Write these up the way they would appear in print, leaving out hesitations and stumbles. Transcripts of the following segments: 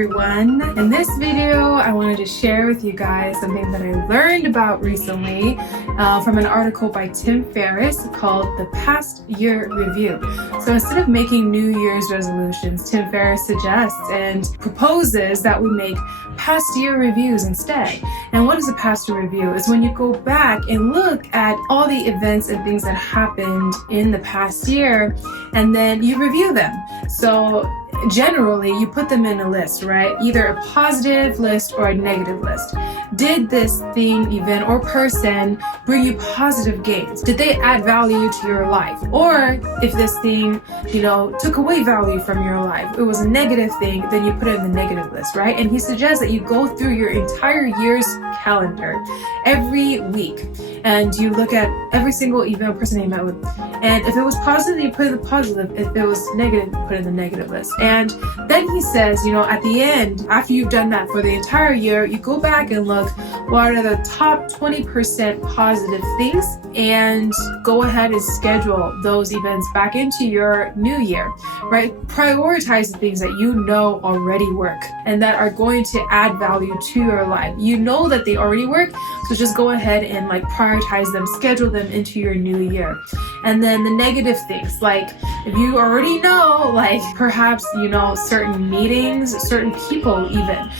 everyone. In this video, I wanted to share with you guys something that I learned about recently from an article by Tim Ferriss called The Past Year Review. So instead of making New Year's resolutions, Tim Ferriss suggests and proposes that we make past year reviews instead. And what is a past year review? Is when you go back and look at all the events and things that happened in the past year, and then you review them. So generally, you put them in a list, right? Either a positive list or a negative list. Did this thing, event, or person bring you positive gains? Did they add value to your life? Or if this thing, took away value from your life, it was a negative thing, then you put it in the negative list, right? And he suggests that you go through your entire year's calendar every week and you look at every single event or person you met with. And if it was positive, you put it in the positive. If it was negative, you put it in the negative list. And then he says, at the end, after you've done that for the entire year, you go back and look, what are the top 20% positive things, and go ahead and schedule those events back into your new year, right? Prioritize the things that you know already work and that are going to add value to your life. You know that they already work, so just go ahead and prioritize them, schedule them into your new year. And then the negative things, if you already know, perhaps, certain meetings, certain people even,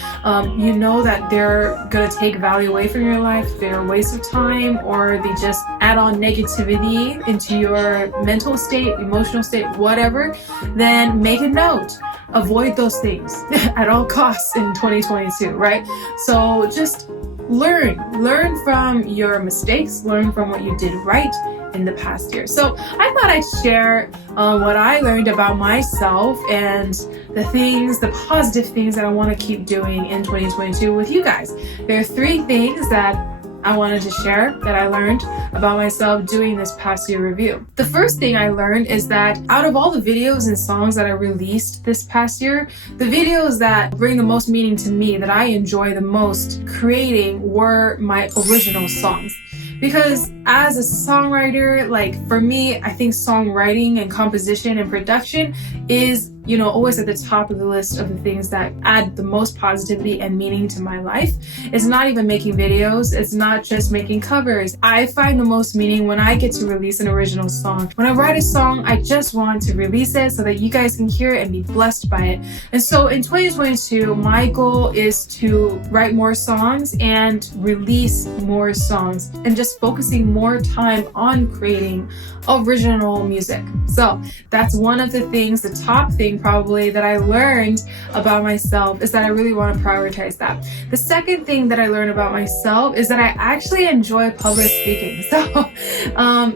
that they're going to take value away from your life, they're a waste of time, or they just add on negativity into your mental state, emotional state, whatever, then make a note. Avoid those things at all costs in 2022, right? So just learn from your mistakes, learn from what you did right in the past year. So I thought I'd share what I learned about myself and the positive things that I want to keep doing in 2022 with you guys. There are 3 things that I wanted to share that I learned about myself doing this past year review. The first thing I learned is that out of all the videos and songs that I released this past year, the videos that bring the most meaning to me, that I enjoy the most creating, were my original songs. Because as a songwriter, for me, I think songwriting and composition and production is, always at the top of the list of the things that add the most positivity and meaning to my life. It's not even making videos. It's not just making covers. I find the most meaning when I get to release an original song. When I write a song, I just want to release it so that you guys can hear it and be blessed by it. And so in 2022, my goal is to write more songs and release more songs and just focusing more time on creating original music. So that's one of the things, the top thing probably that I learned about myself, is that I really want to prioritize that. The second thing that I learned about myself is that I actually enjoy public speaking. So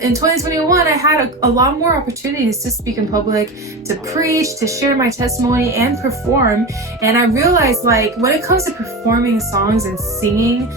in 2021, I had a lot more opportunities to speak in public, to preach, to share my testimony and perform. And I realized when it comes to performing songs and singing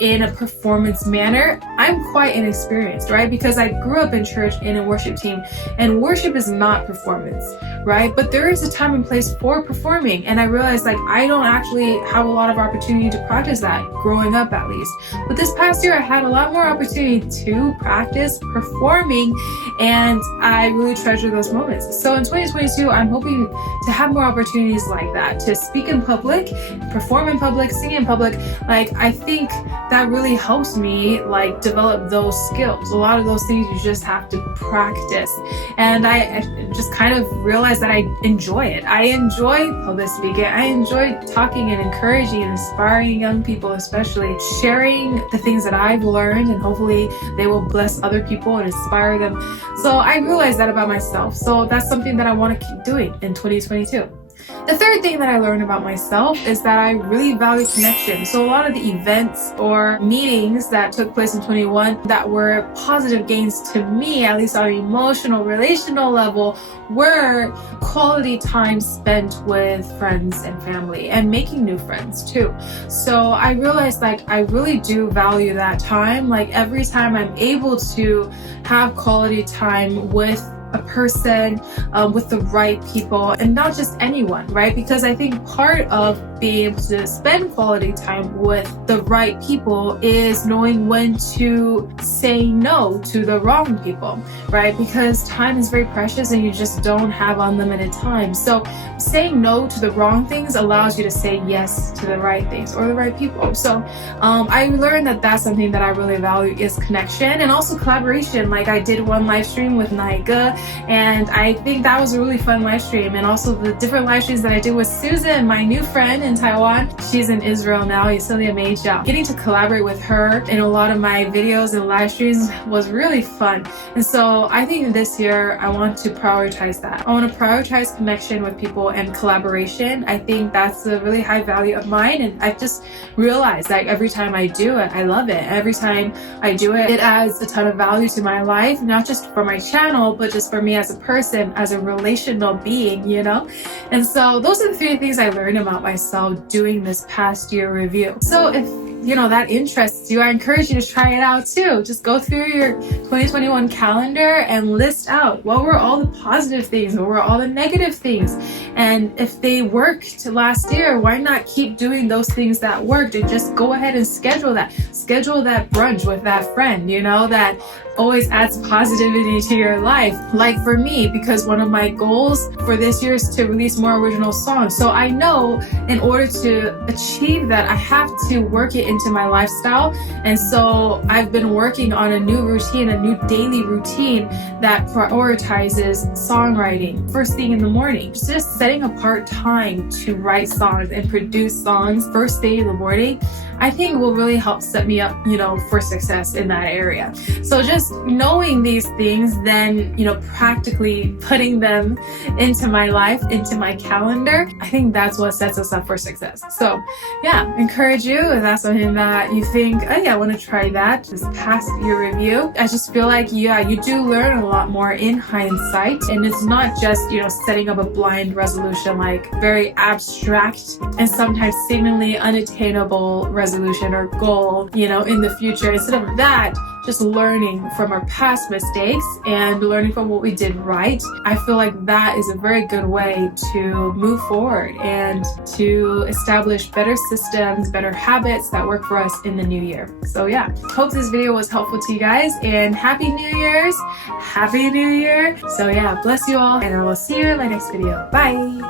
in a performance manner, I'm quite inexperienced, right? Because I grew up in church in a worship team, and worship is not performance, right? But there is a time and place for performing, and I realized I don't actually have a lot of opportunity to practice that, growing up at least. But this past year I had a lot more opportunity to practice performing, and I really treasure those moments. So in 2022, I'm hoping to have more opportunities like that, to speak in public, perform in public, sing in public. I think that really helps me develop those skills. A lot of those things you just have to practice. And I just kind of realized that I enjoy it. I enjoy public speaking. I enjoy talking and encouraging and inspiring young people, especially sharing the things that I've learned, and hopefully they will bless other people and inspire them. So I realized that about myself. So that's something that I want to keep doing in 2022. The third thing that I learned about myself is that I really value connection. So a lot of the events or meetings that took place in 21 that were positive gains to me, at least on an emotional, relational level, were quality time spent with friends and family, and making new friends too. So I realized I really do value that time. Every time I'm able to have quality time with a person, with the right people, and not just anyone, right? Because I think part of being able to spend quality time with the right people is knowing when to say no to the wrong people, right? Because time is very precious and you just don't have unlimited time. So saying no to the wrong things allows you to say yes to the right things or the right people. So I learned that that's something that I really value is connection and also collaboration. Like I did one live stream with Naiga, and I think that was a really fun live stream. And also the different live streams that I did with Susan, my new friend in Taiwan. She's in Israel now. Getting to collaborate with her in a lot of my videos and live streams was really fun. And so I think this year I want to prioritize that. I want to prioritize connection with people and collaboration. I think that's a really high value of mine, and I've just realized that every time I do it, I love it. Every time I do it, it adds a ton of value to my life, not just for my channel, but just for me as a person, as a relational being, you know? And so those are the 3 things I learned about myself doing this past year review. So if that interests you, I encourage you to try it out too. Just go through your 2021 calendar and list out what were all the positive things, what were all the negative things. And if they worked last year, why not keep doing those things that worked and just go ahead and schedule that brunch with that friend, that always adds positivity to your life. Like for me, because one of my goals for this year is to release more original songs. So I know in order to achieve that, I have to work it into my lifestyle. And so I've been working on a new routine, a new daily routine that prioritizes songwriting first thing in the morning. Just setting apart time to write songs and produce songs first thing in the morning, I think will really help set me up, for success in that area. So just knowing these things, then, practically putting them into my life, into my calendar, I think that's what sets us up for success. So yeah, encourage you if that's something that you think, oh yeah, I want to try that, this past year review. I just feel like, you do learn a lot more in hindsight, and it's not just, setting up a blind resolution, like very abstract and sometimes seemingly unattainable resolution or goal, in the future. Instead of that, just learning from our past mistakes and learning from what we did right. I feel like that is a very good way to move forward and to establish better systems, better habits that work for us in the new year. So yeah, hope this video was helpful to you guys, and Happy New Year's! Happy New Year! So yeah, bless you all, and I will see you in my next video. Bye!